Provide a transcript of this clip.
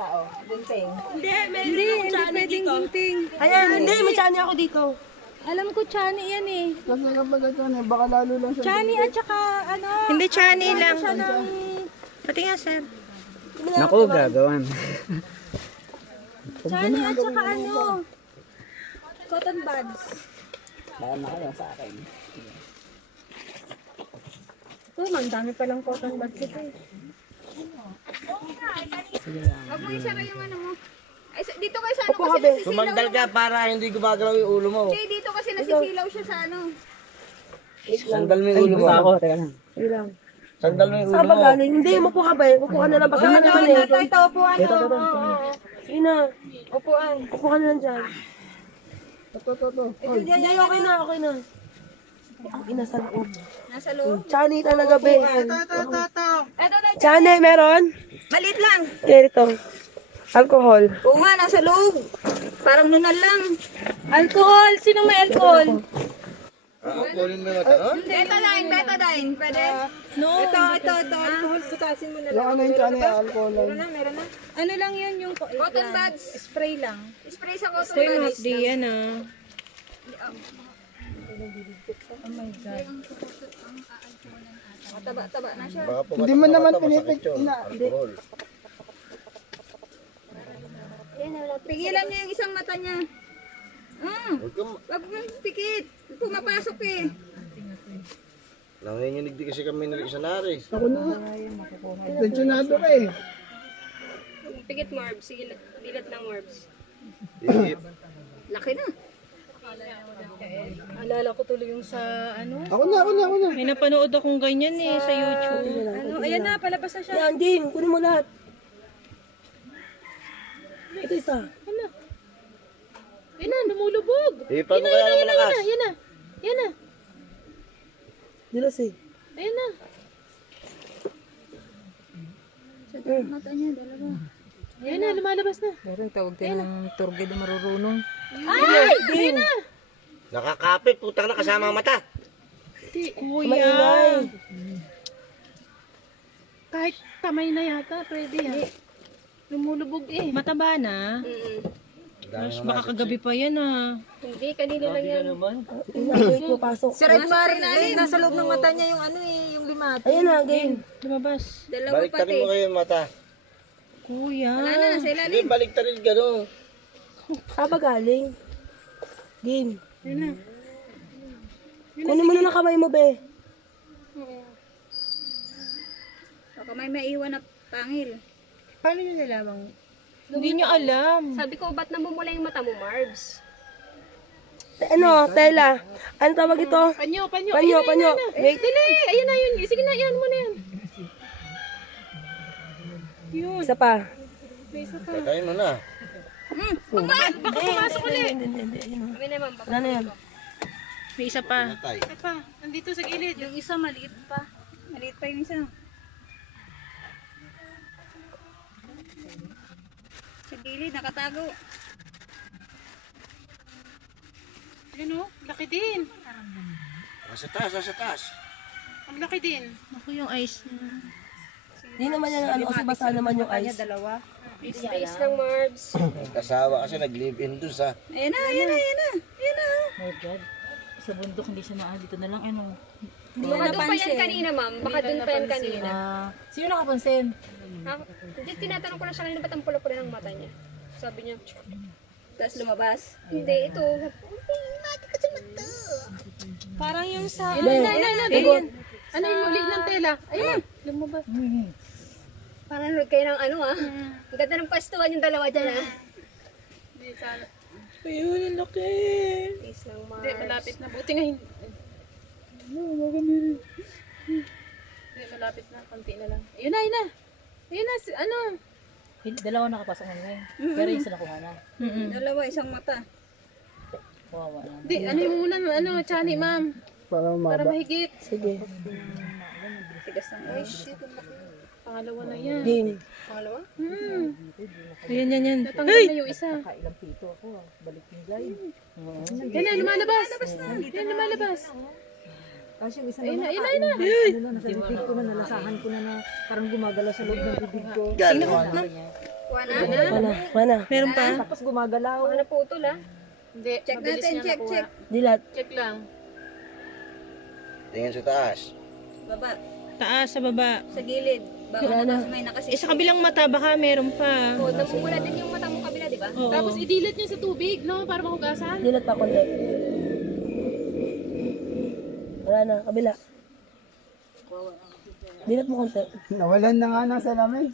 ka, oh. Gunting. Hindi, pwedeng gunting. Ayan, hindi, may chani ako dito. Alam ko, chani yan eh. Kasi kapag ito baka lalo lang siya. Chani at saka ano. Hindi chani lang. Siya ng... Pati nga, sir. Naku, gagawan. Chani at saka ano. Cotton buds. Baka na kayo sa akin. Oh, ang dami palang cotton buds ito eh. Huwag mo isara yung ano mo. Ay, dito kayo sa ano Opo, kasi habe. nasisilaw. Sumandal ka para hindi gumagalaw yung ulo mo. Jay, dito kasi nasisilaw siya sa ano. Sandal mo yung ulo mo. Ako, teka lang. Sige lang. Sandal mo yung ulo Saan ba mo. galing? Hindi, upo ka ba eh. Upo ka na lang. Basta ka naman eh. Ito, upuan. Sige na. Upuan. Upo ka na lang dyan. Ito. Hindi, okay na, okay na. Ang ina sa loob. Nasa loob. Chani talaga, be. Eto na. Chani, meron? Maliit lang. Okay, ito. Alcohol. Oo nga, nasa loob. Parang nunal lang. Alcohol. Sino may alcohol? Kunin mo yung mata. Betadine. Pwede? No. Ito. Alcohol. Putasin mo na Yung ano yung chani, alcohol lang. Meron na. Ano lang yun yung... Cotton buds. Spray lang. Spray sa cotton Stay mo, buds. di yan ah. Taba na siya. Hindi mo naman pinitik. Alcohol. Pigilan niya yung isang mata niya. Wag mo pikit. Pumapasok eh. Nanginginig di kasi kami ng isanari. Ako na. Tensionado ka eh. Pikit Marbs. Sige, dilat ng Marbs. Laki na. Alala ko tuloy yung sa ano. Ako na. May napanood akong ganyan eh sa YouTube. Ano, ayan na, palabas na siya. Yan, din. Kunin mo lahat. Ito isa. Yan na, lumulubog. Paano kaya naman malakas? Yan na. Dilas eh. Ayan na. Mata niya, dalawa. Ayan na, lumalabas na. Parang tawag tayo ng turgid na marurunong. Ay! Ayan na. Nakakapit, putang na kasama ang mata. Maingay. Kahit kamay na yata, pwede yan. Lumulubog eh. Mataba na. Mas baka kagabi pa yan ah. Hindi, kanina lang yan. Wait mo, pasok. Si Red Mar, nasa loob ng mata niya yung ano eh, yung limat. Ayan na, game. Lumabas. Dalawa Balik pati. mo kayo yung mata. Kuya. Wala na, nasa Hindi, ilalim. balik rin gano'n. Saan ba galing? Game. Kunin mo na ng kamay mo, be. Baka may maiwan na pangil. Paano nyo nalabang? Hindi nyo alam. Sabi ko, ba't namumula yung mata mo, Marbs? Ano, tela. Ano tawag ito? Panyo. Panyo. Wait. Dali, ayan na yun. Sige na, yan mo na yan. Isa pa. Kakain mo na. Baka pumasok ulit. Kami naman, baka. Ano na yan? May isa pa. Patay. Pa, nandito sa gilid. Yung isa maliit pa. Maliit pa yung isa. Sa gilid, nakatago. Yun o, laki din. Nasa taas. Ang laki din. Ako yung ice na. Hindi naman yan ano, kasi basa naman yung ice. Space ng Marbs. Kasawa kasi nag-live-in doon sa... Ayan na. My God. Sa bundok hindi siya na dito na lang ano. Baka doon pa yan kanina, ma'am. Baka doon pa yan kanina. Sino nakapansin? Hindi, tinatanong ko lang siya kanina, ba't ang pula-pula ng mata niya? Sabi niya, Tapos lumabas. hindi, ito. Parang yung sa... Ayun. Ano yung muli ng tela? Ayun, lumabas. Parang nanood kayo ng ano, ah. Ang ganda ng pastuhan yung dalawa dyan, ah. Ayun, ang laki. Space ng Hindi, Marbs. malapit na. Buti nga hindi. Hindi, malapit na. Konti na lang. Ayun na. Ayun na, ano? Dalawa nakapasok na ngayon. Pero yung isa nakuha na. Dalawa, isang mata. Kawawa na. Hindi, ano yung muna, ano, chani, ma'am. Para Para mahigit. Sige. Tigas ng ay shit. Pangalawa na yan. Game. Ayan. Natanggal na yung isa. Yan na, lumalabas. Yan, lumalabas. Ayun na. Gano'n. Wala. Meron pa? Tapos gumagalaw. Baka naputol ah. Hindi, Check mabilis natin, niya check, nakuha. check. Dilat. Check lang. Tingin sa taas. Baba, Taas, sa baba. sa gilid. Baka Wala na. may nakasisi. Sa kabilang mata baka meron pa. O, namumula din yung mata mong kabila, di ba? Oo. Tapos idilat niya sa tubig, no? Para mahugasan. Dilat pa konti. Wala na, kabila. Dilat mo konti. Nawalan na nga ng salamin.